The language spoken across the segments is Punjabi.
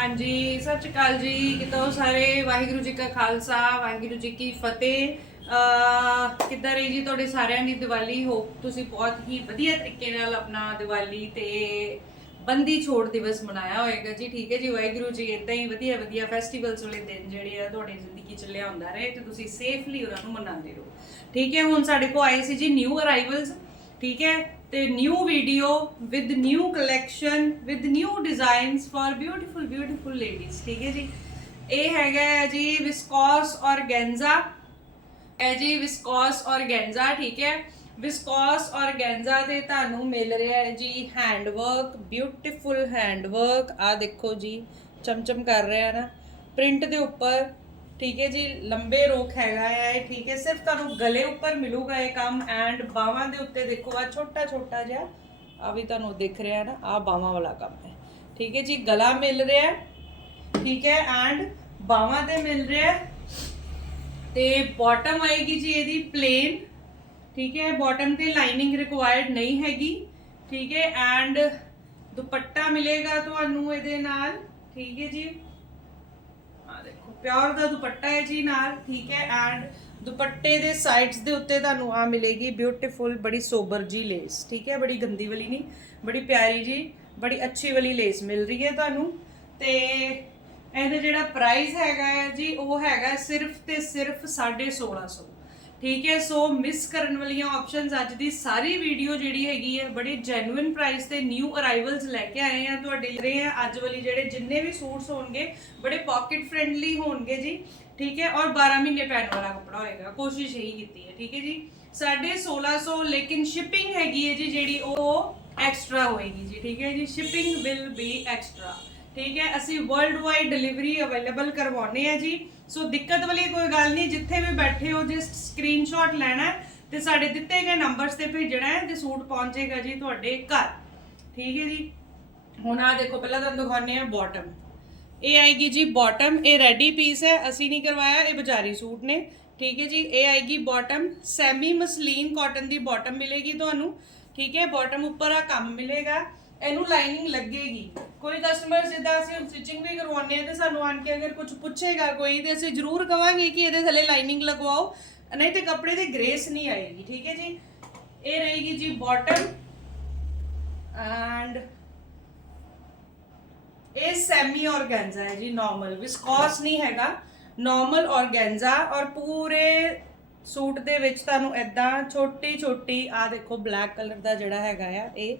ਹਾਂਜੀ, ਸਤਿ ਸ਼੍ਰੀ ਅਕਾਲ ਜੀ। ਕਿਤੋਂ ਸਾਰੇ? ਵਾਹਿਗੁਰੂ ਜੀ ਕਾ ਖਾਲਸਾ, ਵਾਹਿਗੁਰੂ ਜੀ ਕੀ ਫਤਿਹ। ਕਿੱਦਾਂ ਰਹੀ ਜੀ ਤੁਹਾਡੇ ਸਾਰਿਆਂ ਦੀ ਦੀਵਾਲੀ? ਹੋ ਤੁਸੀਂ ਬਹੁਤ ਹੀ ਵਧੀਆ ਤਰੀਕੇ ਨਾਲ ਆਪਣਾ ਦੀਵਾਲੀ ਤੇ ਬੰਦੀ ਛੋੜ ਦਿਵਸ ਮਨਾਇਆ ਹੋਏਗਾ ਜੀ। ਠੀਕ ਹੈ ਜੀ, ਵਾਹਿਗੁਰੂ ਜੀ ਇਦਾਂ ਹੀ ਵਧੀਆ ਵਧੀਆ ਫੈਸਟੀਵਲਸ ਵਾਲੇ ਦਿਨ ਜਿਹੜੇ ਆ ਤੁਹਾਡੀ ਜ਼ਿੰਦਗੀ ਚ ਲਿਆਉਂਦਾ ਰਹੇ ਤੇ ਤੁਸੀਂ ਸੇਫਲੀ ਉਹਨਾਂ ਨੂੰ ਮਨਾਉਂਦੇ ਰਹੋ। ਠੀਕ ਹੈ, ਹੁਣ ਸਾਡੇ ਕੋਲ ਆਏ ਸੀ ਜੀ ਨਿਊ ਅਰਾਈਵਲਸ ਠੀਕ ਹੈ ਤੇ new video with new collection with new designs for beautiful beautiful ladies ਠੀਕ ਹੈ ਜੀ? ਇਹ ਹੈਗਾ ਹੈ ਜੀ ਵਿਸਕੋਸ ਔਰਗੈਂਜ਼ਾ ਹੈ ਜੀ ਵਿਸਕੋਸ ਔਰਗੈਂਜ਼ਾ ਠੀਕ ਹੈ? ਵਿਸਕੋਸ ਔਰਗੈਂਜ਼ਾ ਤੇ ਤੁਹਾਨੂੰ ਮਿਲ ਰਿਹਾ ਹੈ ਜੀ hand work beautiful hand work ਆ ਦੇਖੋ ਜੀ, ਚਮਚਮ ਕਰ ਰਿਹਾ ਨਾ। ਪ੍ਰਿੰਟ ਦੇ ਉੱਪਰ ਠੀਕ ਹੈ ਜੀ, ਲੰਬੇ ਰੋਕ ਹੈਗਾ ਹੈ ਇਹ, ਠੀਕ ਹੈ, ਸਿਰਫ ਤੁਹਾਨੂੰ ਗਲੇ ਉੱਪਰ ਮਿਲੂਗਾ ਇਹ ਕੰਮ ਐਂਡ ਬਾਹਾਂ ਦੇ ਉੱਤੇ ਦੇਖੋ ਆ ਛੋਟਾ ਛੋਟਾ ਜਿਹਾ ਆ ਵੀ ਤੁਹਾਨੂੰ ਦਿਖ ਰਿਹਾ ਨਾ ਆ ਬਾਹਾਂ ਵਾਲਾ ਕੰਮ ਹੈ। ਠੀਕ ਹੈ ਜੀ, ਗਲਾ ਮਿਲ ਰਿਹਾ, ਠੀਕ ਹੈ ਐਂਡ ਬਾਹਾਂ ਤੇ ਮਿਲ ਰਿਹਾ ਹੈ ਤੇ ਬਾਟਮ ਆਏਗੀ ਜੀ ਇਹਦੀ ਪਲੇਨ ਠੀਕ ਹੈ ਬਾਟਮ ਤੇ ਲਾਈਨਿੰਗ ਰਿਕੁਆਇਰਡ ਨਹੀਂ ਹੈਗੀ, ਠੀਕ ਹੈ ਐਂਡ ਦੁਪੱਟਾ ਮਿਲੇਗਾ ਤੁਹਾਨੂੰ ਇਹਦੇ ਨਾਲ, ਠੀਕ ਹੈ ਜੀ। ਪਿਓਰ ਦਾ ਦੁਪੱਟਾ ਹੈ ਜੀ ਨਾਲ, ਠੀਕ ਹੈ? ਐਂਡ ਦੁਪੱਟੇ ਦੇ ਸਾਈਡਸ ਦੇ ਉੱਤੇ ਤੁਹਾਨੂੰ ਆ ਮਿਲੇਗੀ ਬਿਊਟੀਫੁਲ ਬੜੀ ਸੋਬਰ ਜੀ ਲੇਸ ਠੀਕ ਹੈ? ਬੜੀ ਗੰਦੀ ਵਾਲੀ ਨਹੀਂ, ਬੜੀ ਪਿਆਰੀ ਜੀ, ਬੜੀ ਅੱਛੀ ਵਾਲੀ ਲੇਸ ਮਿਲ ਰਹੀ ਹੈ ਤੁਹਾਨੂੰ। ਤੇ ਇਹਦਾ ਜਿਹੜਾ ਪ੍ਰਾਈਸ ਹੈਗਾ ਹੈ ਜੀ, ਉਹ ਹੈਗਾ ਸਿਰਫ ਤੇ ਸਿਰਫ 1650 ਠੀਕ ਹੈ ਸੋ ਮਿਸ ਕਰਨ ਵਾਲੀਆਂ ਆਪਸ਼ਨਸ ਅੱਜ ਦੀ ਸਾਰੀ ਵੀਡੀਓ ਜਿਹੜੀ ਹੈਗੀ ਹੈ, ਬੜੀ ਜੈਨੂਇਨ ਪ੍ਰਾਈਸ ਤੇ ਨਿਊ ਅਰਾਈਵਲਸ ਲੈ ਕੇ ਆਏ ਆ ਤੁਹਾਡੇ ਲਈ। ਰਹੇ ਆ ਅੱਜ ਵਾਲੀ ਜਿਹੜੇ ਜਿੰਨੇ ਵੀ ਸੂਟਸ ਹੋਣਗੇ, ਬੜੇ ਪਾਕਟ ਫ੍ਰੈਂਡਲੀ ਹੋਣਗੇ ਜੀ, ਠੀਕ ਹੈ, ਔਰ 12 ਮਹੀਨੇ ਪੈਣ ਵਾਲਾ ਕੱਪੜਾ ਹੋਏਗਾ। ਕੋਸ਼ਿਸ਼ ਇਹੀ ਕੀਤੀ ਹੈ, ਠੀਕ ਹੈ ਜੀ। ਸਾਡੇ 1600 ਲੇਕਿਨ ਸ਼ਿਪਿੰਗ ਹੈਗੀ ਹੈ ਜੀ ਜਿਹੜੀ ਉਹ ਐਕਸਟਰਾ ਹੋਏਗੀ ਜੀ, ਠੀਕ ਹੈ ਜੀ। ਸ਼ਿਪਿੰਗ ਵਿਲ ਬੀ ਐਕਸਟਰਾ ਠੀਕ ਹੈ। ਅਸੀਂ ਵਰਲਡ ਵਾਈਡ ਡਿਲੀਵਰੀ ਅਵੇਲੇਬਲ ਕਰਵਾਉਨੇ ਆ ਜੀ। ਸੋ ਦਿੱਕਤ ਵਾਲੀ ਕੋਈ ਗੱਲ ਨਹੀਂ, ਜਿੱਥੇ ਵੀ ਬੈਠੇ ਹੋ, ਜੇ ਸਕਰੀਨਸ਼ਾਟ ਲੈਣਾ ਹੈ, ਤੇ ਸਾਡੇ ਦਿੱਤੇ ਗਏ ਨੰਬਰਸ ਤੇ ਭੇਜਣਾ ਹੈ, ਤੇ ਸੂਟ ਪਹੁੰਚੇਗਾ ਜੀ ਤੁਹਾਡੇ ਘਰ। ਠੀਕ ਹੈ ਜੀ? ਹੁਣ ਆ ਦੇਖੋ, ਪਹਿਲਾਂ ਤੁਹਾਨੂੰ ਦਿਖਾਉਂਦੇ ਆ ਬਾਟਮ ਇਹ ਆਏਗੀ ਜੀ ਬਾਟਮ ਇਹ ਰੈਡੀ ਪੀਸ ਹੈ, ਅਸੀਂ ਨਹੀਂ ਕਰਵਾਇਆ, ਇਹ ਬਾਜ਼ਾਰੀ ਸੂਟ ਨੇ। ਠੀਕ ਹੈ ਜੀ? ਇਹ ਆਏਗੀ ਬਾਟਮ ਸੈਮੀ ਮਸਲੀਨ ਕਾਟਨ ਦੀ ਬਾਟਮ ਮਿਲੇਗੀ ਤੁਹਾਨੂੰ। ਠੀਕ ਹੈ? ਬਾਟਮ ਉੱਪਰ ਆ ਕੰਮ ਮਿਲੇਗਾ। ਇਹਨੂੰ ਲਾਈਨਿੰਗ ਲੱਗੇਗੀ। ਕੋਈ ਕਸਟਮਰ ਜਿੱਦਾਂ ਅਸੀਂ ਸਟਿਚਿੰਗ ਵੀ ਕਰਵਾਉਂਦੇ ਆ ਤੇ ਸਾਨੂੰ ਆਣ ਕੇ ਅਗਰ ਕੁਝ ਪੁੱਛੇਗਾ ਕੋਈ, ਤੇ ਅਸੀਂ ਜ਼ਰੂਰ ਕਵਾਂਗੇ ਕਿ ਇਹਦੇ ਥੱਲੇ ਲਾਈਨਿੰਗ ਲਗਵਾਓ। ਨਹੀਂ ਤੇ ਕੱਪੜੇ ਦੀ ਗ੍ਰੇਸ ਨਹੀਂ ਆਏਗੀ, ਠੀਕ ਹੈ ਜੀ? ਇਹ ਰਹੇਗੀ ਜੀ ਬਾਟਮ ਐਂਡ ਇਹ ਸੈਮੀ ਔਰਗੈਂਜ਼ਾ ਹੈ ਜੀ ਨਾਰਮਲ ਵਿਸਕੋਸ ਨਹੀਂ ਹੈਗਾ। ਨਾਰਮਲ ਔਰਗੈਂਜ਼ਾ ਔਰ ਪੂਰੇ ਸੂਟ ਦੇ ਵਿੱਚ ਤੁਹਾਨੂੰ ਐਦਾਂ ਛੋਟੀ ਛੋਟੀ ਆ ਦੇਖੋ ਬਲੈਕ ਕਲਰ ਦਾ ਜਿਹੜਾ ਹੈਗਾ ਆ, ਇਹ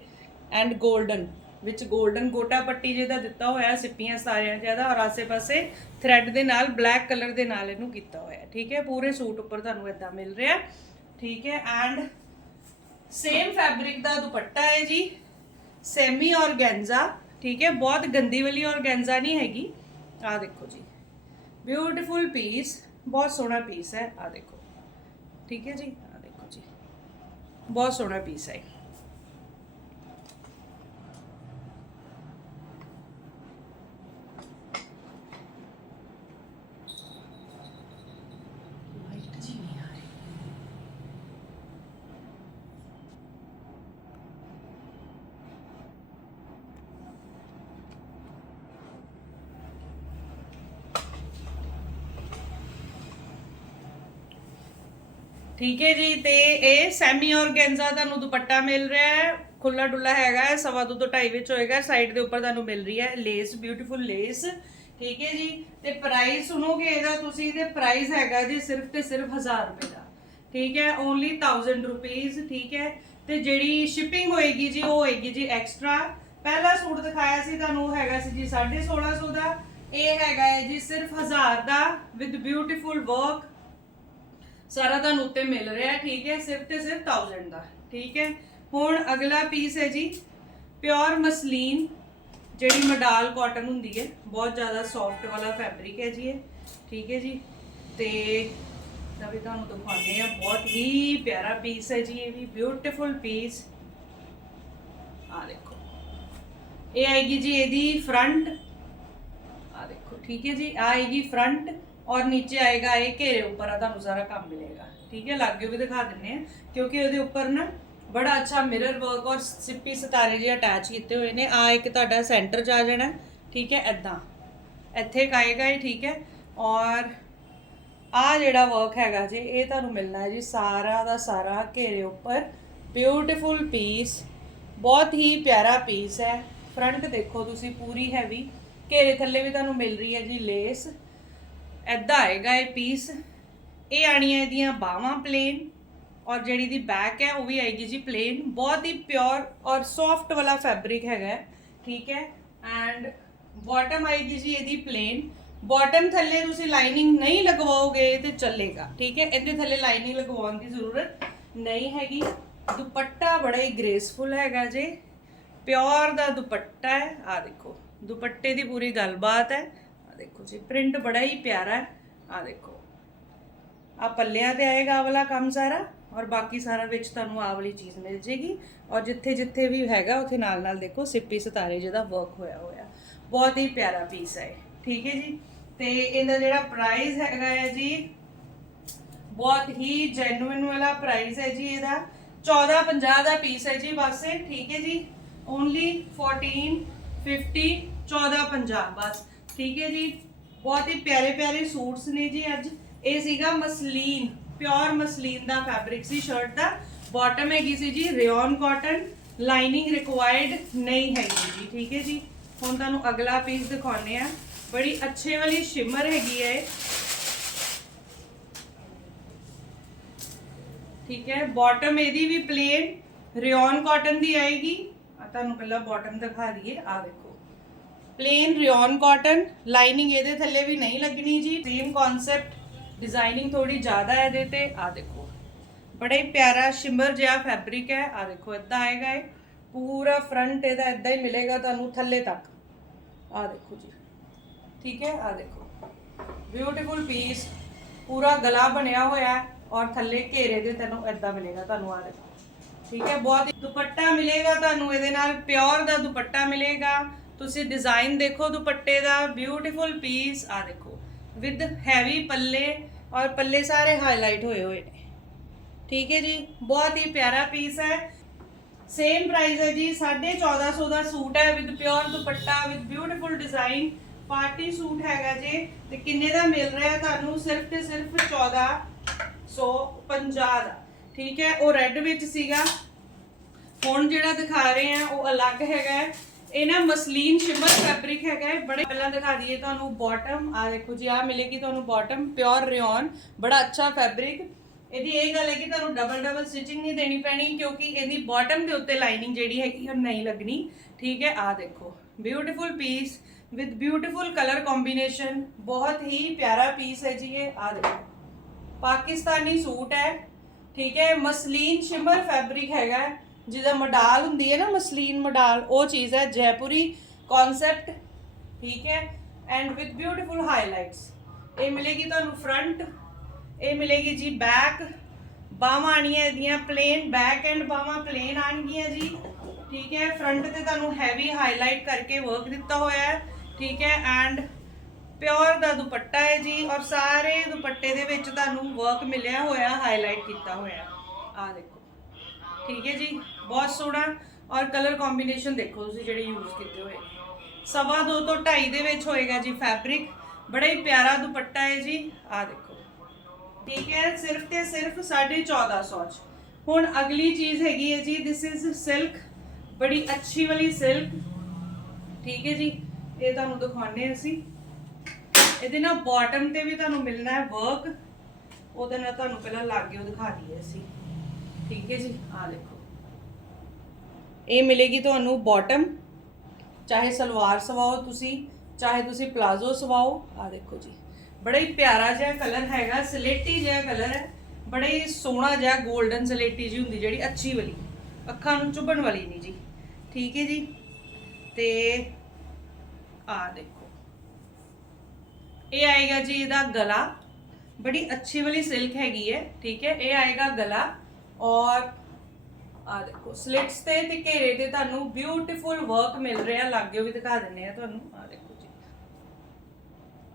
ਐਂਡ 골ਡਨ ਵਿੱਚ 골ਡਨ ਗੋਟਾ ਪੱਟੀ ਜਿਹਦਾ ਦਿੱਤਾ ਹੋਇਆ, ਸਿੱਪੀਆਂ ਸਾਰਿਆਂ ਜ਼ਿਆਦਾ ਔਰ ਆਸੇ-ਪਾਸੇ ਥ੍ਰੈਡ ਦੇ ਨਾਲ ਬਲੈਕ ਕਲਰ ਦੇ ਨਾਲ ਇਹਨੂੰ ਕੀਤਾ ਹੋਇਆ ਠੀਕ ਹੈ, ਪੂਰੇ ਸੂਟ ਉੱਪਰ ਤੁਹਾਨੂੰ ਐਦਾਂ ਮਿਲ ਰਿਹਾ। ਠੀਕ ਹੈ, ਐਂਡ ਸੇਮ ਫੈਬਰਿਕ ਦਾ ਦੁਪੱਟਾ ਹੈ ਜੀ ਸੈਮੀ ਔਰਗੈਂਜ਼ਾ ਠੀਕ ਹੈ, ਬਹੁਤ ਗੰਦੀ ਵਾਲੀ ਔਰਗੈਂਜ਼ਾ ਨਹੀਂ ਹੈਗੀ। ਆ ਦੇਖੋ ਜੀ ਬਿਊਟੀਫੁਲ ਪੀਸ ਬਹੁਤ ਸੋਹਣਾ ਪੀਸ ਹੈ। ਆ ਦੇਖੋ। ਠੀਕ ਹੈ ਜੀ ਆ ਦੇਖੋ ਜੀ, ਬਹੁਤ ਸੋਹਣਾ ਪੀਸ ਹੈ ਲਾਈਟ ਜੀ ਨਹੀਂ ਆ ਰਹੀ ਠੀਕ ਹੈ ਜੀ, ਤੇ ਇਹ ਸੈਮੀ ਔਰਗੈਂਜ਼ਾ ਤੁਹਾਨੂੰ ਦੁਪੱਟਾ ਮਿਲ ਰਿਹਾ ਹੈ ਖੁੱਲਾ ਡੁੱਲਾ ਹੈਗਾ ਹੈ, ਸਵਾ ਦੋ ਤੋਂ ਢਾਈ ਵਿੱਚ ਹੋਏਗਾ ਸਾਈਡ ਦੇ ਉੱਪਰ ਤੁਹਾਨੂੰ ਮਿਲ ਰਹੀ ਹੈ ਲੇਸ ਬਿਊਟੀਫੁਲ ਲੇਸ ਠੀਕ ਹੈ ਜੀ, ਤੇ ਪ੍ਰਾਈਸ ਸੁਣੋਗੇ ਇਹਦਾ ਤੁਸੀਂ ਤੇ ਪ੍ਰਾਈਸ ਹੈਗਾ ਜੀ ਸਿਰਫ ਤੇ ਸਿਰਫ 1000 ਰੁਪਏ ਦਾ, ਠੀਕ ਹੈ ਓਨਲੀ 1000 ਰੁਪੀਸ ਠੀਕ ਹੈ, ਤੇ ਜਿਹੜੀ ਸ਼ਿਪਿੰਗ ਹੋਏਗੀ ਜੀ, ਉਹ ਹੋਏਗੀ ਜੀ ਐਕਸਟਰਾ ਪਹਿਲਾ ਸੂਟ ਦਿਖਾਇਆ ਸੀ ਤੁਹਾਨੂੰ, ਉਹ ਹੈਗਾ ਸੀ ਜੀ 1650 ਦਾ, ਇਹ ਹੈਗਾ ਹੈ ਜੀ ਸਿਰਫ 1000 ਦਾ ਵਿਦ ਬਿਊਟੀਫੁਲ ਵਰਕ ਸਾਰਾ ਤੁਹਾਨੂੰ ਉੱਤੇ ਮਿਲ ਰਿਹਾ, ਠੀਕ ਹੈ, ਸਿਰਫ ਤੇ ਸਿਰਫ 1000 ਦਾ, ਠੀਕ ਹੈ। ਹੁਣ ਅਗਲਾ ਪੀਸ ਹੈ ਜੀ ਪਿਓਰ ਮਸਲੀਨ ਜਿਹੜੀ ਮਡਾਲ ਕਾਟਨ ਹੁੰਦੀ ਹੈ, ਬਹੁਤ ਜ਼ਿਆਦਾ ਸੌਫਟ ਵਾਲਾ ਫੈਬਰਿਕ ਹੈ ਜੀ ਇਹ, ਠੀਕ ਹੈ ਜੀ। ਤੇ ਤਾਂ ਵੀ ਤੁਹਾਨੂੰ ਦਿਖਾਉਂਦੇ ਆ ਬਹੁਤ ਹੀ ਪਿਆਰਾ ਪੀਸ ਹੈ ਜੀ, ਇਹ ਵੀ ਬਿਊਟੀਫੁਲ ਪੀਸ ਆ ਦੇਖੋ, ਇਹ ਆਏਗੀ ਜੀ ਇਹਦੀ ਫਰੰਟ ਆ ਦੇਖੋ, ਠੀਕ ਹੈ ਜੀ ਆ ਆਏਗੀ ਫਰੰਟ ਔਰ ਨੀਚੇ ਆਏਗਾ ਇਹ ਘੇਰੇ ਉੱਪਰ ਆ, ਤੁਹਾਨੂੰ ਸਾਰਾ ਕੰਮ ਮਿਲੇਗਾ। ਠੀਕ ਹੈ? ਲਾਗੇ ਵੀ ਦਿਖਾ ਦਿੰਨੇ ਆ ਕਿਉਂਕਿ ਉਹਦੇ ਉੱਪਰ ਨਾ ਬੜਾ ਅੱਛਾ ਮਿਰਰ ਵਰਕ ਔਰ ਸਿੱਪੀ ਸਿਤਾਰੇ ਜਿਹੇ ਅਟੈਚ ਕੀਤੇ ਹੋਏ ਨੇ। ਆ ਇੱਕ ਤੁਹਾਡਾ ਸੈਂਟਰ ਚ ਆ ਜਾਣਾ, ਠੀਕ ਹੈ? ਐਦਾਂ ਇੱਥੇ ਇੱਕ ਆਏਗਾ ਇਹ, ਠੀਕ ਹੈ? ਔਰ ਆ ਜਿਹੜਾ ਵਰਕ ਹੈਗਾ ਜੀ, ਇਹ ਤੁਹਾਨੂੰ ਮਿਲਣਾ ਹੈ ਜੀ ਸਾਰਾ ਦਾ ਸਾਰਾ ਘੇਰੇ ਉੱਪਰ। ਬਿਊਟੀਫੁਲ ਪੀਸ ਬਹੁਤ ਹੀ ਪਿਆਰਾ ਪੀਸ ਹੈ। ਫਰੰਟ ਦੇਖੋ ਤੁਸੀਂ, ਪੂਰੀ ਹੈਵੀ ਘੇਰੇ ਥੱਲੇ ਵੀ ਤੁਹਾਨੂੰ ਮਿਲ ਰਹੀ ਹੈ ਜੀ ਲੇਸ ਐਦਾਂ ਆਏਗਾ ਇਹ ਪੀਸ ਇਹ ਆਣੀ ਹੈ ਇਹਦੀਆਂ ਬਾਹਾਂ ਪਲੇਨ ਔਰ ਜਿਹੜੀ ਦੀ ਬੈਕ ਹੈ ਉਹ ਵੀ ਆਏਗੀ ਜੀ ਪਲੇਨ ਬਹੁਤ ਹੀ ਪਿਓਰ ਔਰ ਸੌਫਟ ਵਾਲਾ ਫੈਬਰਿਕ ਹੈਗਾ ਹੈ, ਠੀਕ ਹੈ। ਐਂਡ ਬਾਟਮ ਆਏਗੀ ਜੀ ਇਹਦੀ ਪਲੇਨ ਬਾਟਮ ਥੱਲੇ ਤੁਸੀਂ ਲਾਈਨਿੰਗ ਨਹੀਂ ਲਗਵਾਓਗੇ ਤੇ ਚੱਲੇਗਾ ਠੀਕ ਹੈ। ਇਹਦੇ ਥੱਲੇ ਲਾਈਨਿੰਗ ਲਗਵਾਉਣ ਦੀ ਜ਼ਰੂਰਤ ਨਹੀਂ ਹੈਗੀ। ਦੁਪੱਟਾ ਬੜਾ ਹੀ ਗ੍ਰੇਸਫੁਲ ਹੈਗਾ ਜੀ। ਪਿਓਰ ਦਾ ਦੁਪੱਟਾ ਹੈ। ਆ ਦੇਖੋ ਦੁਪੱਟੇ ਦੀ ਪੂਰੀ ਗੱਲਬਾਤ ਹੈ। ਆ ਦੇਖੋ ਜੀ ਪ੍ਰਿੰਟ ਬੜਾ ਹੀ ਪਿਆਰਾ ਹੈ। ਆ ਦੇਖੋ। ਆ ਪੱਲਿਆਂ ਤੇ ਆਏਗਾ ਆਹ ਵਾਲਾ ਕੰਮ ਸਾਰਾ ਔਰ ਬਾਕੀ ਸਾਰਾ ਵਿੱਚ ਤੁਹਾਨੂੰ ਆਹ ਵਾਲੀ ਚੀਜ਼ ਮਿਲ ਜੇਗੀ। ਔਰ ਜਿੱਥੇ ਜਿੱਥੇ ਵੀ ਹੈਗਾ ਉੱਥੇ ਨਾਲ ਨਾਲ ਦੇਖੋ ਸਿੱਪੀ ਸਿਤਾਰੇ ਜਿਹਦਾ ਵਰਕ ਹੋਇਆ ਹੋਇਆ। ਬਹੁਤ ਹੀ ਪਿਆਰਾ ਪੀਸ ਹੈ ਇਹ, ਠੀਕ ਹੈ ਜੀ? ਤੇ ਇਹਦਾ ਜਿਹੜਾ ਪ੍ਰਾਈਸ ਹੈਗਾ ਹੈ ਜੀ ਬਹੁਤ ਹੀ ਜੈਨੂਇਨ ਵਾਲਾ ਪ੍ਰਾਈਸ ਹੈ ਜੀ ਇਹਦਾ। 1450 ਦਾ ਪੀਸ ਹੈ ਜੀ ਬਸ ਠੀਕ ਹੈ ਜੀ? ਓਨਲੀ 1450 1450 ਬਸ। ਠੀਕ ਹੈ ਜੀ। ਬਹੁਤ ਹੀ ਪਿਆਰੇ ਪਿਆਰੇ ਸੂਟਸ ਨੇ ਜੀ ਅੱਜ। ਇਹ ਸੀਗਾ ਮਸਲੀਨ ਪਿਓਰ ਮਸਲੀਨ ਦਾ ਫੈਬਰਿਕ ਸੀ ਸ਼ਰਟ ਦਾ। ਬਾਟਮ ਹੈਗੀ ਸੀ ਜੀ ਰਿਓਨ ਕਾਟਨ ਲਾਈਨਿੰਗ ਰਿਕੁਆਇਰਡ ਨਹੀਂ ਹੈਗੀ ਜੀ, ਠੀਕ ਹੈ ਜੀ। ਹੁਣ ਤੁਹਾਨੂੰ ਅਗਲਾ ਪੀਸ ਦਿਖਾਉਣੇ ਆ ਬੜੀ ਅੱਛੇ ਵਾਲੀ ਸ਼ਿਮਰ ਹੈਗੀ ਹੈ ਠੀਕ ਹੈ ਬਾਟਮ ਇਹਦੀ ਵੀ ਪਲੇਨ ਰਿਓਨ ਕਾਟਨ ਦੀ ਆਏਗੀ। ਤੁਹਾਨੂੰ ਪਹਿਲਾਂ ਬਾਟਮ ਦਿਖਾ ਦਈਏ। ਆ ਦੇਖੋ। ਪਲੇਨ ਰਿਓਨ ਕਾਟਨ ਲਾਈਨਿੰਗ ਇਹਦੇ ਥੱਲੇ ਵੀ ਨਹੀਂ ਲੱਗਣੀ ਜੀ। ਸੇਮ ਕਨਸੈਪਟ ਡਿਜ਼ਾਈਨਿੰਗ ਥੋੜੀ ਜ਼ਿਆਦਾ ਹੈ ਇਹਦੇ ਤੇ। ਆ ਦੇਖੋ। ਬੜਾ ਹੀ ਪਿਆਰਾ ਸ਼ਿਮਰ ਜਿਹਾ ਫੈਬਰਿਕ ਹੈ। ਆ ਦੇਖੋ ਇਦਾਂ ਆਏਗਾ ਇਹ। ਪੂਰਾ ਫਰੰਟ ਇਹਦਾ ਇਦਾਂ ਹੀ ਮਿਲੇਗਾ ਤੁਹਾਨੂੰ ਥੱਲੇ ਤੱਕ। ਆ ਦੇਖੋ ਜੀ। ਠੀਕ ਹੈ? ਆ ਦੇਖੋ। ਬਿਊਟੀਫੁਲ ਪੀਸ ਪੂਰਾ ਗਲਾ ਬਣਿਆ ਹੋਇਆ ਹੈ ਔਰ ਥੱਲੇ ਘੇਰੇ ਦੇ ਤੈਨੂੰ ਇਦਾਂ ਮਿਲੇਗਾ ਤੁਹਾਨੂੰ ਆ ਦੇਖੋ। ਠੀਕ ਹੈ? ਬਹੁਤ ਹੀ ਦੁਪੱਟਾ ਮਿਲੇਗਾ ਤੁਹਾਨੂੰ। ਇਹਦੇ ਨਾਲ ਪਿਓਰ ਦਾ ਦੁਪੱਟਾ ਮਿਲੇਗਾ। ਤੁਸੀਂ ਡਿਜ਼ਾਈਨ ਦੇਖੋ, ਦੁਪੱਟੇ ਦਾ ਬਿਊਟੀਫੁਲ ਪੀਸ ਆ ਦੇਖੋ। ਵਿਦ ਹੈਵੀ ਪੱਲੇ ਔਰ ਪੱਲੇ ਸਾਰੇ ਹਾਈਲਾਈਟ ਹੋਏ ਹੋਏ ਨੇ। ਠੀਕ ਹੈ ਜੀ? ਬਹੁਤ ਹੀ ਪਿਆਰਾ ਪੀਸ ਹੈ। ਸੇਮ ਪ੍ਰਾਈਸ ਹੈ ਜੀ 1450 ਦਾ ਸੂਟ ਹੈ with pure dupatta with beautiful design party suit ਹੈਗਾ ਜੀ, ਤੇ ਕਿੰਨੇ ਦਾ ਮਿਲ ਰਿਹਾ ਤੁਹਾਨੂੰ? ਸਿਰਫ ਤੇ ਸਿਰਫ 1450 ਦਾ। ਠੀਕ ਹੈ? ਉਹ ਰੈੱਡ ਵਿੱਚ ਸੀਗਾ। ਹੁਣ ਜਿਹੜਾ ਦਿਖਾ ਰਹੇ ਆ ਉਹ ਅਲੱਗ ਹੈਗਾ ਇਹ ਨਾ ਮਸਲੀਨ ਸ਼ਿਮਰ ਫੈਬਰਿਕ ਹੈਗਾ ਹੈ। ਬੜੇ ਪਹਿਲਾਂ ਦਿਖਾ ਦਈਏ ਤੁਹਾਨੂੰ ਬਾਟਮ ਆ ਦੇਖੋ ਜੀ ਆ ਮਿਲੇਗੀ ਤੁਹਾਨੂੰ ਬਾਟਮ ਪਿਓਰ ਰਿਓਨ ਬੜਾ ਅੱਛਾ ਫੈਬਰਿਕ ਇਹਦੀ ਇਹ ਗੱਲ ਹੈ ਕਿ ਤੁਹਾਨੂੰ ਡਬਲ ਡਬਲ ਸਟਿਚਿੰਗ ਨਹੀਂ ਦੇਣੀ ਪੈਣੀ, ਕਿਉਂਕਿ ਇਹਦੀ ਬਾਟਮ ਦੇ ਉੱਤੇ ਲਾਈਨਿੰਗ ਜਿਹੜੀ ਹੈਗੀ ਉਹ ਨਹੀਂ ਲੱਗਣੀ। ਠੀਕ ਹੈ ਆ ਦੇਖੋ। Beautiful piece with beautiful colour combination ਬਹੁਤ ਹੀ ਪਿਆਰਾ ਪੀਸ ਹੈ ਜੀ ਇਹ। ਆ ਦੇਖੋ। ਪਾਕਿਸਤਾਨੀ ਸੂਟ ਹੈ। ਠੀਕ ਹੈ, ਮਸਲੀਨ ਸ਼ਿਮਰ ਫੈਬਰਿਕ ਹੈਗਾ ਜਿਹਦਾ ਮਡਾਲ ਹੁੰਦੀ ਹੈ ਨਾ, ਮਸਲੀਨ ਮਡਾਲ, ਉਹ ਚੀਜ਼ ਹੈ ਜੈਪੁਰੀ ਕਨਸੈਪਟ ਠੀਕ ਹੈ? ਐਂਡ ਵਿਦ ਬਿਊਟੀਫੁਲ ਹਾਈਲਾਈਟਸ ਇਹ ਮਿਲੇਗੀ ਤੁਹਾਨੂੰ ਫਰੰਟ ਇਹ ਮਿਲੇਗੀ ਜੀ ਬੈਕ ਬਾਹਾਂ ਆਣੀਆਂ ਇਹਦੀਆਂ ਪਲੇਨ ਬੈਕ ਐਂਡ ਬਾਹਾਂ ਪਲੇਨ ਆਣਗੀਆਂ ਜੀ, ਠੀਕ ਹੈ? ਫਰੰਟ ਤੇ ਤੁਹਾਨੂੰ ਹੈਵੀ ਹਾਈਲਾਈਟ ਕਰਕੇ ਵਰਕ ਦਿੱਤਾ ਹੋਇਆ ਹੈ, ਠੀਕ ਹੈ? ਐਂਡ ਪਿਓਰ ਦਾ ਦੁਪੱਟਾ ਹੈ ਜੀ, ਔਰ ਸਾਰੇ ਦੁਪੱਟੇ ਦੇ ਵਿੱਚ ਤੁਹਾਨੂੰ ਵਰਕ ਮਿਲਿਆ ਹੋਇਆ ਹਾਈਲਾਈਟ ਕੀਤਾ ਹੋਇਆ। ਆ ਦੇਖੋ। ਠੀਕ ਹੈ ਜੀ? ਬਹੁਤ ਸੋਹਣਾ ਔਰ ਕਲਰ ਕੰਬੀਨੇਸ਼ਨ ਦੇਖੋ ਤੁਸੀਂ ਜਿਹੜੇ ਯੂਜ਼ ਕੀਤੇ ਹੋਏ। ਸਵਾ ਦੋ ਤੋਂ 2.5 ਦੇ ਵਿੱਚ ਹੋਏਗਾ ਜੀ ਫੈਬਰਿਕ ਬੜਾ ਹੀ ਪਿਆਰਾ ਦੁਪੱਟਾ ਹੈ ਜੀ। ਆ ਦੇਖੋ। ਠੀਕ ਹੈ, ਸਿਰਫ ਤੇ ਸਿਰਫ 1450 ਚ। ਹੁਣ ਅਗਲੀ ਚੀਜ਼ ਹੈਗੀ ਹੈ ਜੀ ਥਿਸ ਇਜ਼ ਸਿਲਕ ਬੜੀ ਅੱਛੀ ਵਾਲੀ ਸਿਲਕ ਠੀਕ ਹੈ ਜੀ, ਇਹ ਤੁਹਾਨੂੰ ਦਿਖਾਉਂਦੇ ਅਸੀਂ। ਇਹਦੇ ਨਾਲ ਬਾਟਮ ਤੇ ਵੀ ਤੁਹਾਨੂੰ ਮਿਲਣਾ ਹੈ ਵਰਕ ਉਹਦੇ ਨਾਲ ਤੁਹਾਨੂੰ ਪਹਿਲਾਂ ਲਾਗੇ ਉਹ ਦਿਖਾ ਦਈਏ ਅਸੀਂ। ਠੀਕ ਹੈ ਜੀ, ਆ ਦੇਖੋ। ਇਹ ਮਿਲੇਗੀ ਤੁਹਾਨੂੰ ਬਾਟਮ ਚਾਹੇ ਸਲਵਾਰ ਸਵਾਓ ਤੁਸੀਂ, ਚਾਹੇ ਤੁਸੀਂ ਪਲਾਜ਼ੋ ਸਵਾਓ। ਆ ਦੇਖੋ ਜੀ, ਬੜਾ ਹੀ ਪਿਆਰਾ ਜਿਹਾ ਕਲਰ ਹੈਗਾ, ਸਲੇਟੀ ਜਿਹਾ ਕਲਰ ਹੈ, ਬੜਾ ਹੀ ਸੋਹਣਾ ਜਿਹਾ 골ਡਨ ਸਲੇਟੀ ਜੀ ਹੁੰਦੀ, ਜਿਹੜੀ ਅੱਛੀ ਵਾਲੀ, ਅੱਖਾਂ ਨੂੰ ਚੁਭਣ ਵਾਲੀ ਨਹੀਂ ਜੀ। ਠੀਕ ਹੈ ਜੀ? ਤੇ ਆ ਦੇਖੋ, ਇਹ ਆਏਗਾ ਜੀ ਇਹਦਾ ਗਲਾ, ਬੜੀ ਅੱਛੀ ਵਾਲੀ ਸਿਲਕ ਹੈਗੀ ਹੈ, ਠੀਕ ਹੈ, ਇਹ ਆਏਗਾ ਗਲਾ ਔਰ ਆ ਦੇਖੋ ਸਲਿਟਸ ਤੇ ਤੇ ਘੇਰੇ ਤੇ ਤੁਹਾਨੂੰ ਬਿਊਟੀਫੁਲ ਵਰਕ ਮਿਲ ਰਿਹਾ, ਲਾਗੇ ਵੀ ਦਿਖਾ ਦਿੰਨੇ ਆ ਤੁਹਾਨੂੰ। ਆ ਦੇਖੋ ਜੀ।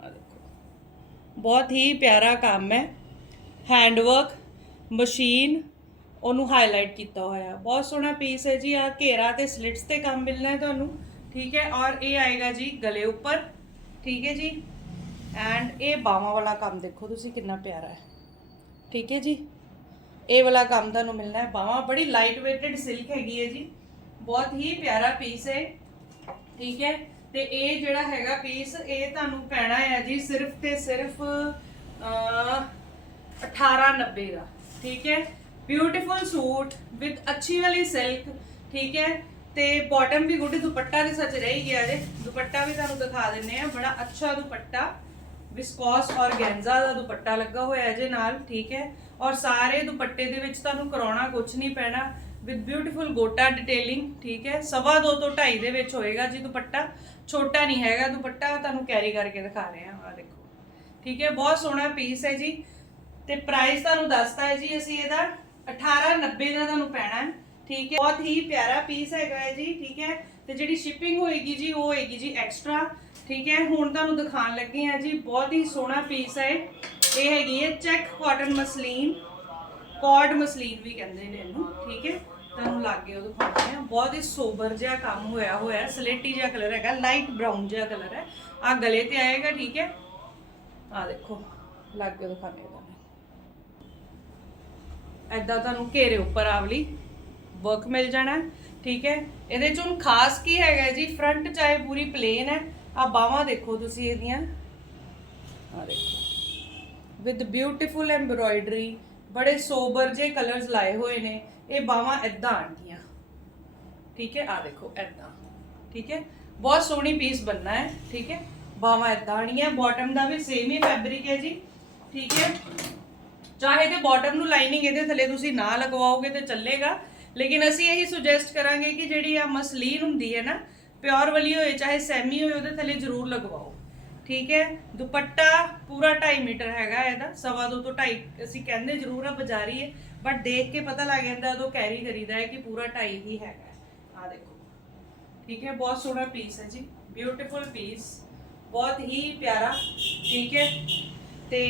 ਆ ਦੇਖੋ। ਬਹੁਤ ਹੀ ਪਿਆਰਾ ਕੰਮ ਹੈ। ਹੈਂਡ ਵਰਕ ਮਸ਼ੀਨ ਉਹਨੂੰ ਹਾਈਲਾਈਟ ਕੀਤਾ ਹੋਇਆ। ਬਹੁਤ ਸੋਹਣਾ ਪੀਸ ਹੈ ਜੀ, ਆ ਘੇਰਾ ਤੇ ਸਲਿਟਸ ਤੇ ਕੰਮ ਮਿਲਣਾ ਹੈ ਤੁਹਾਨੂੰ। ਠੀਕ ਹੈ, ਔਰ ਇਹ ਆਏਗਾ ਜੀ ਗਲੇ ਉੱਪਰ। ਠੀਕ ਹੈ ਜੀ। ਐਂਡ ਇਹ ਬਾਹਾਂ ਵਾਲਾ ਕੰਮ ਦੇਖੋ, ਤੁਸੀਂ ਕਿੰਨਾ ਪਿਆਰਾ ਹੈ। ਠੀਕ ਹੈ ਜੀ। ਇਹ ਵਾਲਾ ਕੰਮ ਤੁਹਾਨੂੰ ਮਿਲਣਾ ਹੈ। ਬਾਹਾਂ ਬੜੀ ਲਾਈਟ weighted ਸਿਲਕ ਹੈਗੀ ਹੈ ਜੀ। ਬਹੁਤ ਹੀ ਪਿਆਰਾ ਪੀਸ ਹੈ। ਠੀਕ ਹੈ। ਤੇ ਇਹ ਜਿਹੜਾ ਹੈਗਾ ਪੀਸ ਇਹ ਤੁਹਾਨੂੰ ਪੈਣਾ ਹੈ ਜੀ ਸਿਰਫ ਤੇ ਸਿਰਫ ਅਹ, 1890 ਦਾ। ਠੀਕ ਹੈ। ਬਿਊਟੀਫੁਲ ਸੂਟ ਵਿਦ ਅੱਛੀ ਵਾਲੀ ਸਿਲਕ ਠੀਕ ਹੈ। ਤੇ ਬਾਟਮ ਵੀ ਗੁੱਡ ਦੁਪੱਟਾ ਦੇ ਸੱਚ ਰਹੀ ਗਿਆ ਜੇ। ਦੁਪੱਟਾ ਵੀ ਤੁਹਾਨੂੰ ਦਿਖਾ ਦਿੰਨੇ ਆ ਬੜਾ ਅੱਛਾ ਦੁਪੱਟਾ। ਵਿਸਕੋਸ ਔਰਗੈਂਜ਼ਾ ਦਾ ਦੁਪੱਟਾ ਲੱਗਾ ਹੋਇਆ ਜੇ ਨਾਲ। ਠੀਕ ਹੈ। ਔਰ ਸਾਰੇ ਦੁਪੱਟੇ ਦੇ ਵਿੱਚ ਤੁਹਾਨੂੰ ਕਰਾਉਣਾ ਕੁਝ ਨਹੀਂ ਪੈਣਾ। ਵਿਦ ਬਿਊਟੀਫੁਲ ਗੋਟਾ ਡਿਟੇਲਿੰਗ ਠੀਕ ਹੈ? ਸਵਾ ਦੋ ਤੋਂ ਢਾਈ ਦੇ ਵਿੱਚ ਹੋਏਗਾ ਜੀ ਦੁਪੱਟਾ। ਛੋਟਾ ਨਹੀਂ ਹੈਗਾ ਦੁਪੱਟਾ, ਤੁਹਾਨੂੰ ਕੈਰੀ ਕਰਕੇ ਦਿਖਾ ਰਹੇ ਹਾਂ। ਆ ਦੇਖੋ। ਠੀਕ ਹੈ? ਬਹੁਤ ਸੋਹਣਾ ਪੀਸ ਹੈ ਜੀ। ਤੇ ਪ੍ਰਾਈਸ ਤੁਹਾਨੂੰ ਦੱਸਤਾ ਹੈ ਜੀ, ਅਸੀਂ ਇਹਦਾ 1890 ਦਾ ਤੁਹਾਨੂੰ ਪੈਣਾ ਹੈ। ਠੀਕ ਹੈ? ਬਹੁਤ ਹੀ ਪਿਆਰਾ ਪੀਸ ਹੈਗਾ ਹੈ ਜੀ, ਠੀਕ ਹੈ? ਤੇ ਜਿਹੜੀ ਸ਼ਿਪਿੰਗ ਹੋਏਗੀ ਜੀ, ਉਹ ਹੋਏਗੀ ਜੀ ਐਕਸਟਰਾ ਠੀਕ ਹੈ, ਹੁਣ ਤੁਹਾਨੂੰ ਦਿਖਾਉਣ ਲੱਗੇ ਆ ਜੀ, ਬਹੁਤ ਹੀ ਸੋਹਣਾ ਪੀਸ ਹੈ ਇਹ। ਹੈਗੀ ਹੈ ਚੈੱਕ ਕਾਟਨ ਮਸਲੀਨ ਕੌਡ ਮਸਲੀਨ ਵੀ ਕਹਿੰਦੇ ਨੇ ਇਹਨੂੰ, ਠੀਕ ਹੈ। ਤੁਹਾਨੂੰ ਲੱਗੇ ਉਹ ਦਿਖਾਉਂਦੇ ਆ ਬਹੁਤ ਹੀ ਸੋਬਰ ਜਿਹਾ ਕੰਮ ਹੋਇਆ ਹੋਇਆ, ਸਲੇਟੀ ਜਿਹਾ ਕਲਰ ਹੈਗਾ ਲਾਈਟ ਬ੍ਰਾਊਨ ਜਿਹਾ ਕਲਰ ਹੈ। ਆ ਗਲੇ ਤੇ ਆਏਗਾ, ਠੀਕ ਹੈ। ਆ ਦੇਖੋ ਲੱਗੇ ਦਿਖਾਣੇ ਤੁਹਾਨੂੰ। ਐਦਾਂ ਤੁਹਾਨੂੰ ਘੇਰੇ ਉੱਪਰ ਆਵਲੀ ਵਰਕ ਮਿਲ ਜਾਣਾ, ਠੀਕ ਹੈ। ਇਹਦੇ ਚ ਹੁਣ ਖਾਸ ਕੀ ਹੈਗਾ ਜੀ ਫਰੰਟ ਚਾਹੇ ਪੂਰੀ ਪਲੇਨ ਹੈ ਆ ਬਾਹਾਂ ਦੇਖੋ ਤੁਸੀਂ ਇਹਦੀਆਂ। ਆ ਦੇਖੋ। ਵਿਦ ਬਿਊਟੀਫੁਲ ਐਮਬ੍ਰੋਇਡਰੀ ਬੜੇ ਸੋਬਰ ਜੇ ਕਲਰਸ ਲਾਏ ਹੋਏ ਨੇ। ਇਹ ਬਾਹਾਂ ਐਦਾਂ ਆਣਗੀਆਂ। ਠੀਕ ਹੈ? ਆ ਦੇਖੋ ਐਦਾਂ ਠੀਕ ਹੈ? ਬਹੁਤ ਸੋਹਣੀ ਪੀਸ ਬਣਨਾ ਹੈ। ਠੀਕ ਹੈ? ਬਾਹਾਂ ਐਦਾਂ ਆਣੀਆਂ ਬਾਟਮ ਦਾ ਵੀ ਸੇਮ ਹੀ ਫੈਬਰਿਕ ਹੈ ਜੀ। ਠੀਕ ਹੈ? ਚਾਹੇ ਤੇ ਬਾਟਮ ਨੂੰ ਲਾਈਨਿੰਗ ਇਹਦੇ ਥੱਲੇ ਤੁਸੀਂ ਨਾ ਲਗਵਾਓਗੇ ਤੇ ਚੱਲੇਗਾ। ਲੇਕਿਨ ਅਸੀਂ ਇਹੀ ਸੁਜੈਸਟ ਕਰਾਂਗੇ ਕਿ ਜਿਹੜੀ ਆ ਮਸਲੀਨ ਹੁੰਦੀ ਹੈ ਨਾ ਪਿਓਰ ਵਾਲੀ ਹੋਏ, ਚਾਹੇ ਸੈਮੀ ਹੋਏ, ਉਹਦੇ ਥੱਲੇ ਜ਼ਰੂਰ ਲਗਵਾਓ। ਠੀਕ ਹੈ? ਦੁਪੱਟਾ ਪੂਰਾ 2.5 ਮੀਟਰ ਹੈਗਾ ਇਹਦਾ, ਸਵਾ ਦੋ ਤੋਂ 2.5 ਅਸੀਂ ਕਹਿੰਦੇ ਜ਼ਰੂਰ ਆ ਬਜ਼ਾਰੀ ਹੈ ਬਟ ਦੇਖ ਕੇ ਪਤਾ ਲੱਗ ਜਾਂਦਾ ਉਦੋਂ ਕੈਰੀ ਕਰੀਦਾ ਹੈ ਕਿ ਪੂਰਾ 2.5 ਹੀ ਹੈਗਾ ਆ ਦੇਖੋ। ਠੀਕ ਹੈ? ਬਹੁਤ ਸੋਹਣਾ ਪੀਸ ਹੈ ਜੀ। ਬਿਊਟੀਫੁਲ ਪੀਸ ਬਹੁਤ ਹੀ ਪਿਆਰਾ। ਠੀਕ ਹੈ? ਤੇ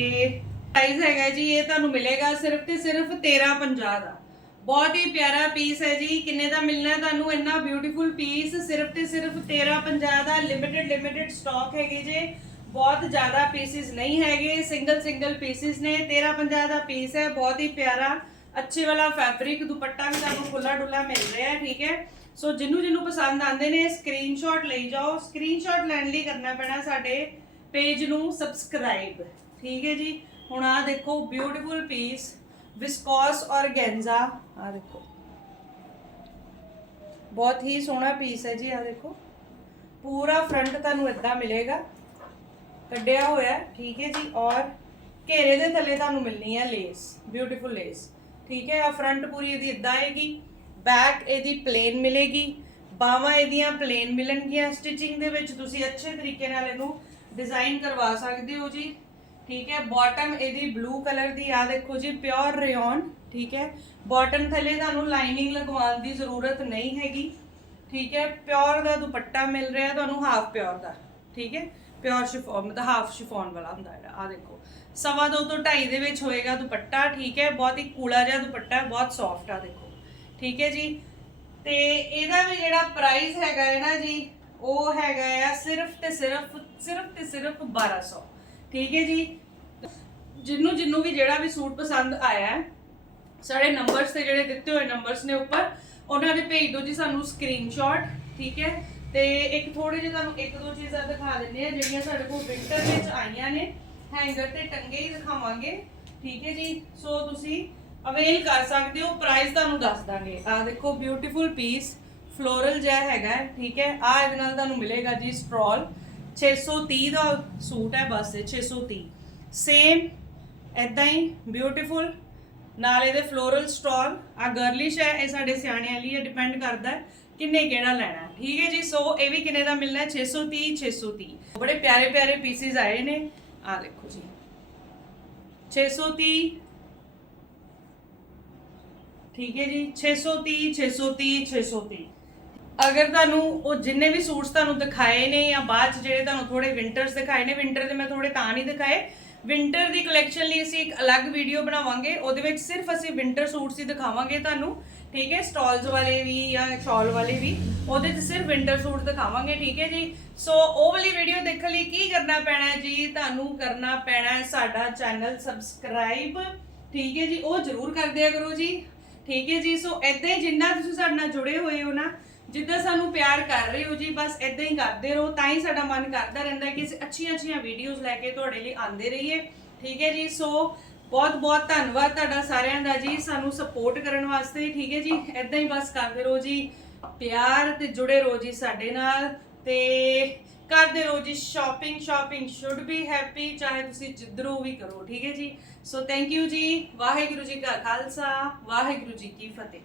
ਪ੍ਰਾਈਸ ਹੈਗਾ ਜੀ, ਇਹ ਤੁਹਾਨੂੰ ਮਿਲੇਗਾ ਸਿਰਫ ਤੇ ਸਿਰਫ 1350 ਦਾ। ਬਹੁਤ ਹੀ ਪਿਆਰਾ ਪੀਸ ਹੈ ਜੀ। ਕਿੰਨੇ ਦਾ ਮਿਲਣਾ ਹੈ ਤੁਹਾਨੂੰ? ਇੰਨਾ ਬਿਊਟੀਫੁਲ ਪੀਸ ਸਿਰਫ ਤੇ ਸਿਰਫ 1350 ਦਾ ਲਿਮਿਟਿਡ ਲਿਮਿਟਿਡ ਸਟਾਕ ਹੈਗੇ ਜੇ। ਬਹੁਤ ਜ਼ਿਆਦਾ ਪੀਸਿਸ ਨਹੀਂ ਹੈਗੇ ਸਿੰਗਲ ਸਿੰਗਲ ਪੀਸਿਸ ਨੇ। 1350 ਦਾ ਪੀਸ ਹੈ, ਬਹੁਤ ਹੀ ਪਿਆਰਾ, ਅੱਛੇ ਵਾਲਾ ਫੈਬਰਿਕ ਦੁਪੱਟਾ ਵੀ ਤੁਹਾਨੂੰ ਖੁੱਲਾ ਡੁੱਲਾ ਮਿਲ ਰਿਹਾ ਹੈ, ਠੀਕ ਹੈ? ਸੋ ਜਿਹਨੂੰ ਜਿਹਨੂੰ ਪਸੰਦ ਆਉਂਦੇ ਨੇ ਸਕਰੀਨਸ਼ਾਟ ਲਈ ਜਾਓ। ਸਕਰੀਨਸ਼ਾਟ ਲੈਣ ਲਈ ਕਰਨਾ ਪੈਣਾ ਸਾਡੇ ਪੇਜ ਨੂੰ ਸਬਸਕ੍ਰਾਈਬ ਠੀਕ ਹੈ ਜੀ? ਹੁਣ ਆ ਦੇਖੋ ਬਿਊਟੀਫੁਲ ਪੀਸ ਵਿਸਕੋਸ ਔਰਗੈਂਜ਼ਾ ਆ ਦੇਖੋ ਬਹੁਤ ਹੀ ਸੋਹਣਾ ਪੀਸ ਹੈ ਜੀ ਆ ਦੇਖੋ ਪੂਰਾ ਫਰੰਟ ਤੁਹਾਨੂੰ ਇਦਾਂ ਮਿਲੇਗਾ ਕੱਢਿਆ ਹੋਇਆ ਠੀਕ ਹੈ ਜੀ ਔਰ ਘੇਰੇ ਦੇ ਥੱਲੇ ਤੁਹਾਨੂੰ ਮਿਲਣੀ ਹੈ ਲੇਸ ਬਿਊਟੀਫੁਲ ਲੇਸ ਠੀਕ ਹੈ ਆ ਫਰੰਟ ਪੂਰੀ ਇਹਦੀ ਇਦਾਂ ਆਏਗੀ ਬੈਕ ਇਹਦੀ ਪਲੇਨ ਮਿਲੇਗੀ ਬਾਹਾਂ ਇਹਦੀਆਂ ਪਲੇਨ ਮਿਲਣਗੀਆਂ ਸਟਿਚਿੰਗ ਦੇ ਵਿੱਚ ਤੁਸੀਂ ਅੱਛੇ ਤਰੀਕੇ ਨਾਲ ਇਹਨੂੰ ਡਿਜ਼ਾਈਨ ਕਰਵਾ ਸਕਦੇ ਹੋ ਜੀ ਠੀਕ ਹੈ ਬਾਟਮ ਇਹਦੀ ਬਲੂ ਕਲਰ ਦੀ ਆ ਦੇਖੋ ਜੀ ਪਿਓਰ ਰਿਓਨ ਠੀਕ ਹੈ। ਬਾਟਮ ਥੱਲੇ ਤੁਹਾਨੂੰ ਲਾਈਨਿੰਗ ਲਗਵਾਉਣ ਦੀ ਜ਼ਰੂਰਤ ਨਹੀਂ ਹੈਗੀ, ਠੀਕ ਹੈ। ਪਿਓਰ ਦਾ ਦੁਪੱਟਾ ਮਿਲ ਰਿਹਾ ਤੁਹਾਨੂੰ ਹਾਫ ਪਿਓਰ ਦਾ, ਠੀਕ ਹੈ। ਪਿਓਰ ਸ਼ਿਫੋਨ ਮਤਲਬ ਹਾਫ ਸ਼ਿਫੋਨ ਵਾਲਾ ਹੁੰਦਾ ਹੈ ਆ ਦੇਖੋ। ਸਵਾ ਦੋ ਤੋਂ ਢਾਈ ਦੇ ਵਿੱਚ ਹੋਏਗਾ ਦੁਪੱਟਾ, ਠੀਕ ਹੈ। ਬਹੁਤ ਹੀ ਕੂਲਾ ਜਿਹਾ ਦੁਪੱਟਾ, ਬਹੁਤ ਸੌਫਟ ਆ, ਦੇਖੋ। ਠੀਕ ਹੈ ਜੀ। ਤੇ ਇਹਦਾ ਵੀ ਜਿਹੜਾ ਪ੍ਰਾਈਸ ਹੈਗਾ ਹੈ ਨਾ ਜੀ, ਉਹ ਹੈਗਾ ਆ ਸਿਰਫ ਤੇ ਸਿਰਫ ਸਿਰਫ ਤੇ ਸਿਰਫ 1200 ਠੀਕ ਹੈ ਜੀ? ਜਿੰਨੂੰ ਜਿੰਨੂੰ ਵੀ ਜਿਹੜਾ ਵੀ ਸੂਟ ਪਸੰਦ ਆਇਆ ਹੈ, ਸਾਡੇ ਨੰਬਰਸ ਤੇ ਜਿਹੜੇ ਦਿੱਤੇ ਹੋਏ ਨੰਬਰਸ ਨੇ ਉੱਪਰ, ਉਹਨਾਂ ਦੇ ਭੇਜ ਦਿਓ ਜੀ ਸਾਨੂੰ ਸਕਰੀਨਸ਼ਾਟ ਠੀਕ ਹੈ? ਤੇ ਇੱਕ ਥੋੜੇ ਜਿਹੇ ਤੁਹਾਨੂੰ ਇੱਕ ਦੋ ਚੀਜ਼ਾਂ ਦਿਖਾ ਦਿੰਦੇ ਆ ਜਿਹੜੀਆਂ ਸਾਡੇ ਕੋਲ ਵਿੰਟਰ ਵਿੱਚ ਆਈਆਂ ਨੇ। ਹੈਂਗਰ ਤੇ ਟੰਗੇ ਹੀ ਦਿਖਾਵਾਂਗੇ, ਠੀਕ ਹੈ ਜੀ? ਸੋ ਤੁਸੀਂ ਅਵੇਲ ਕਰ ਸਕਦੇ ਹੋ ਪ੍ਰਾਈਸ ਤੁਹਾਨੂੰ ਦੱਸ ਦਾਂਗੇ। ਆ ਦੇਖੋ ਬਿਊਟੀਫੁਲ ਪੀਸ ਫਲੋਰਲ ਜਿਹਾ ਹੈਗਾ ਠੀਕ ਹੈ? ਆ ਇਹਦੇ ਨਾਲ ਤੁਹਾਨੂੰ ਮਿਲੇਗਾ ਜੀ ਸਟ੍ਰੋਲ 630 ਦਾ ਸੂਟ ਹੈ ਬਸ ਇਹ 630 ਸੇਮ ਐਦਾਂ ਹੀ ਬਿਊਟੀਫੁਲ ਨਾਲ ਇਹਦੇ ਫਲੋਰਲ ਸਟੋਨ ਆ ਗਰਲਿਸ਼ ਹੈ, ਇਹ ਸਾਡੇ ਸਿਆਣਿਆਂ ਲਈ ਡਿਪੈਂਡ ਕਰਦਾ ਹੈ ਕਿੰਨੇ ਕਿਹੜਾ ਲੈਣਾ ਹੈ। ਠੀਕ ਹੈ ਜੀ ਸੋ ਇਹ ਵੀ ਕਿੰਨੇ ਦਾ ਮਿਲਣਾ ਹੈ? 630 630 ਬੜੇ ਪਿਆਰੇ ਪਿਆਰੇ ਪੀਸਿਸ ਆਏ ਨੇ। ਆ ਦੇਖੋ ਜੀ। 630 ਠੀਕ ਹੈ ਜੀ 630 630 630 ਅਗਰ ਤੁਹਾਨੂੰ ਉਹ ਜਿੰਨੇ ਵੀ ਸੂਟਸ ਤੁਹਾਨੂੰ ਦਿਖਾਏ ਨੇ ਜਾਂ ਬਾਅਦ 'ਚ ਜਿਹੜੇ ਤੁਹਾਨੂੰ ਥੋੜੇ ਵਿੰਟਰਸ ਦਿਖਾਏ ਨੇ ਵਿੰਟਰ ਦੇ ਮੈਂ ਥੋੜੇ ਤਾਂ ਨਹੀਂ ਦਿਖਾਏ। ਵਿੰਟਰ ਦੀ ਕਲੈਕਸ਼ਨ ਲਈ ਅਸੀਂ ਇੱਕ ਅਲੱਗ ਵੀਡੀਓ ਬਣਾਵਾਂਗੇ। ਉਹਦੇ ਵਿੱਚ ਸਿਰਫ ਅਸੀਂ ਵਿੰਟਰ ਸੂਟਸ ਹੀ ਦਿਖਾਵਾਂਗੇ ਤੁਹਾਨੂੰ। ਠੀਕ ਹੈ? ਸਟਾਲਸ ਵਾਲੇ ਵੀ ਜਾਂ ਸ਼ਾਲ ਵਾਲੇ ਵੀ। ਉਹਦੇ 'ਚ ਸਿਰਫ ਵਿੰਟਰ ਸੂਟ ਦਿਖਾਵਾਂਗੇ, ਠੀਕ ਹੈ ਜੀ? ਸੋ ਉਹ ਵਾਲੀ ਵੀਡੀਓ ਦੇਖਣ ਲਈ ਕੀ ਕਰਨਾ ਪੈਣਾ ਹੈ ਜੀ? ਤੁਹਾਨੂੰ ਕਰਨਾ ਪੈਣਾ ਹੈ ਸਾਡਾ ਚੈਨਲ ਸਬਸਕ੍ਰਾਈਬ ਠੀਕ ਹੈ ਜੀ? ਉਹ ਜ਼ਰੂਰ ਕਰ ਦਿਆ ਕਰੋ ਜੀ। ਠੀਕ ਹੈ ਜੀ? ਸੋ ਇਦਾਂ ਹੀ ਜਿੰਨਾ ਤੁਸੀਂ ਸਾਡੇ ਨਾਲ ਜੁੜੇ ਹੋਏ ਹੋ ਨਾ ਜਿੱਦਾਂ ਸਾਨੂੰ ਪਿਆਰ ਕਰ ਰਹੇ ਹੋ ਜੀ, ਬਸ ਐਦਾਂ ਹੀ ਕਰਦੇ ਰਹੋ, ਤਾਂ ਹੀ ਸਾਡਾ ਮਨ ਕਰਦਾ ਰਹਿੰਦਾ ਕਿ ਅਸੀਂ ਅੱਛੀਆਂ ਅੱਛੀਆਂ ਵੀਡੀਓਜ਼ ਲੈ ਕੇ ਤੁਹਾਡੇ ਲਈ ਆਉਂਦੇ ਰਹੀਏ। ਠੀਕ ਹੈ ਜੀ? ਸੋ ਬਹੁਤ ਬਹੁਤ ਧੰਨਵਾਦ ਤੁਹਾਡਾ ਸਾਰਿਆਂ ਦਾ ਜੀ, ਸਾਨੂੰ ਸਪੋਰਟ ਕਰਨ ਵਾਸਤੇ। ਠੀਕ ਹੈ ਜੀ? ਐਦਾਂ ਹੀ ਬਸ ਕਰਦੇ ਰਹੋ ਜੀ। ਪਿਆਰ ਤੇ ਜੁੜੇ ਰਹੋ ਜੀ ਸਾਡੇ ਨਾਲ ਤੇ ਕਰਦੇ ਰਹੋ ਜੀ shopping shopping should be happy ਚਾਹੇ ਤੁਸੀਂ ਜਿੱਧਰੋਂ ਵੀ ਕਰੋ। ਠੀਕ ਹੈ ਜੀ? ਸੋ ਥੈਂਕ ਯੂ ਜੀ। ਵਾਹਿਗੁਰੂ ਜੀ ਕਾ ਖਾਲਸਾ, ਵਾਹਿਗੁਰੂ ਜੀ ਕੀ ਫਤਿਹ।